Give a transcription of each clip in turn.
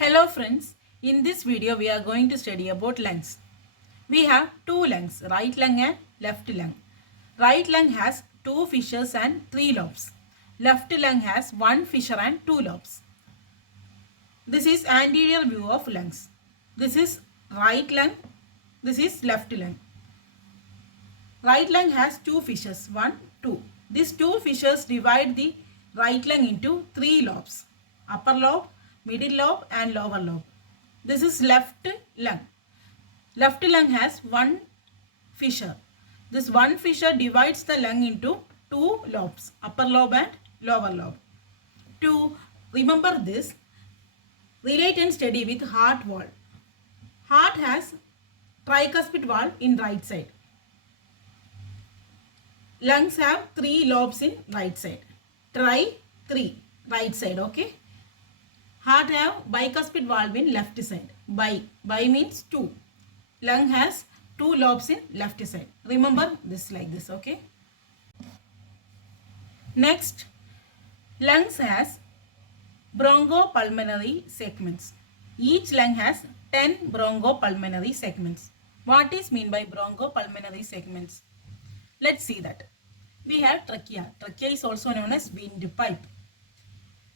Hello friends, in this video we are going to study about lungs. We have two lungs, right lung and left lung. Right lung has two fissures and three lobes. Left lung has one fissure and two lobes. This is anterior view of lungs. This is right lung, this is left lung. Right lung has two fissures, 1, 2. These two fissures divide the right lung into three lobes, upper lobe, middle lobe and lower lobe. This is left lung. Left lung has one fissure. This one fissure divides the lung into two lobes, upper lobe and lower lobe. To remember this, relate and study with heart wall. Heart has tricuspid valve in right side. Lungs have three lobes in right side. Three, right side, okay. Heart have bicuspid valve in left side. Bi means two. Lung has two lobes in left side. Remember this like this, okay. Next, lungs has bronchopulmonary segments. Each lung has 10 bronchopulmonary segments. What is mean by bronchopulmonary segments? Let's see that. We have trachea. Trachea is also known as windpipe.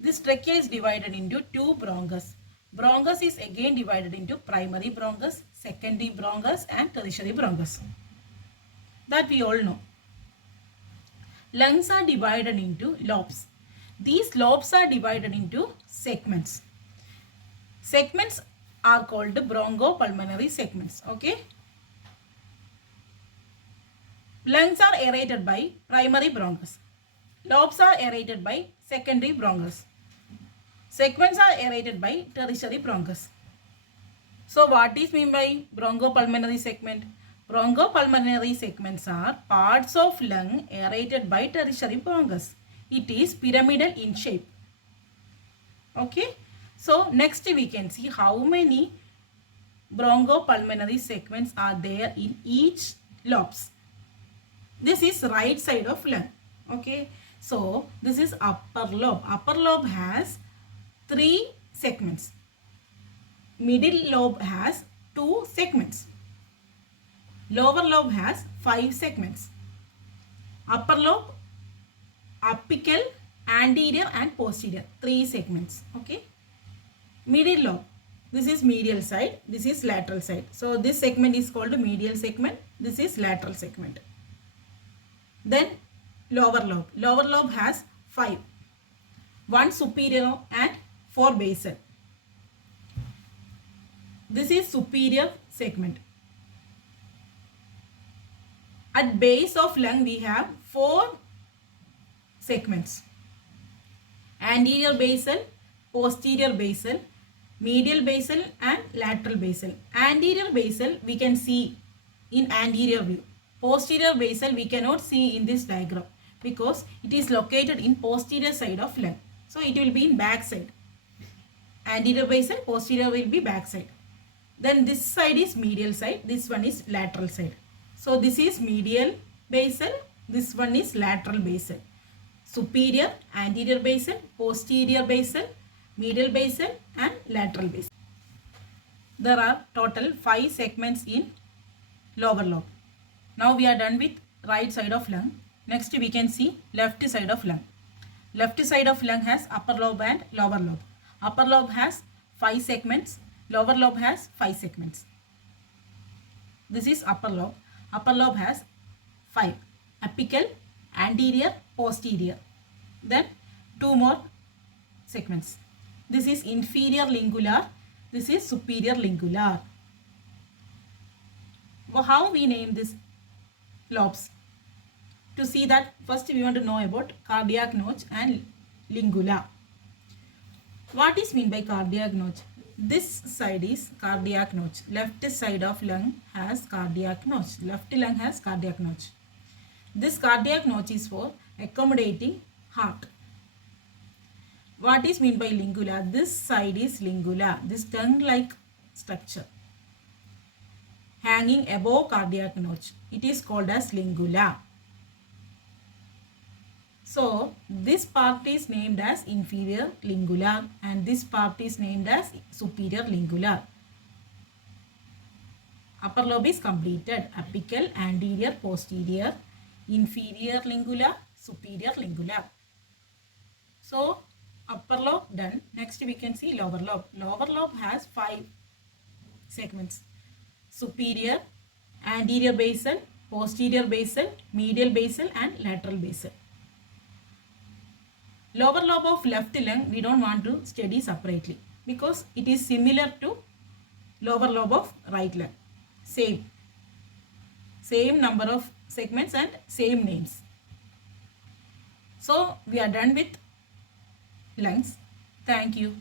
This trachea is divided into two bronchus. Bronchus is again divided into primary bronchus, secondary bronchus and tertiary bronchus. That we all know. Lungs are divided into lobes. These lobes are divided into segments. Segments are called bronchopulmonary segments. Okay. Lungs are aerated by primary bronchus. Lobes are aerated by secondary bronchus. Segments are aerated by tertiary bronchus. So what is mean by bronchopulmonary segment? Bronchopulmonary segments are parts of lung aerated by tertiary bronchus. It is pyramidal in shape. Okay. So next we can see how many bronchopulmonary segments are there in each lobes. This is right side of lung. Okay. So this is upper lobe. Upper lobe has three segments. Middle lobe has two segments. Lower lobe has 5 segments. Upper lobe, apical, anterior and posterior, 3 segments. Okay. Middle lobe, this is medial side, this is lateral side. So this segment is called medial segment, this is lateral segment. Then lower lobe. Lower lobe has 5. 1 superior and 4 basal. This is superior segment. At base of lung we have 4 segments. Anterior basal, posterior basal, medial basal and lateral basal. Anterior basal we can see in anterior view. Posterior basal we cannot see in this diagram because it is located in posterior side of lung. So it will be in back side. Anterior basal, posterior will be back side. Then this side is medial side, this one is lateral side. So this is medial basal, this one is lateral basal. Superior, anterior basal, posterior basal, medial basal and lateral basal. There are total 5 segments in lower lobe. Now we are done with right side of lung. Next we can see left side of lung. Left side of lung has upper lobe and lower lobe. Upper lobe has 5 segments. Lower lobe has 5 segments. This is upper lobe. Upper lobe has 5. Apical, anterior, posterior. Then 2 more segments. This is inferior lingular. This is superior lingular. Well, how we name this lobes? To see that, first we want to know about cardiac notch and lingula. What is mean by cardiac notch? This side is cardiac notch. Left side of lung has cardiac notch. Left lung has cardiac notch. This cardiac notch is for accommodating heart. What is mean by lingula? This side is lingula. This tongue-like structure hanging above cardiac notch. It is called as lingula. So this part is named as inferior lingular and this part is named as superior lingular. Upper lobe is completed. Apical, anterior, posterior, inferior lingular, superior lingular. So upper lobe done. Next we can see lower lobe. Lower lobe has 5 segments. Superior, anterior basal, posterior basal, medial basal and lateral basal. Lower lobe of left lung we don't want to study separately because it is similar to lower lobe of right lung. Same number of segments and same names. So we are done with lungs. Thank you.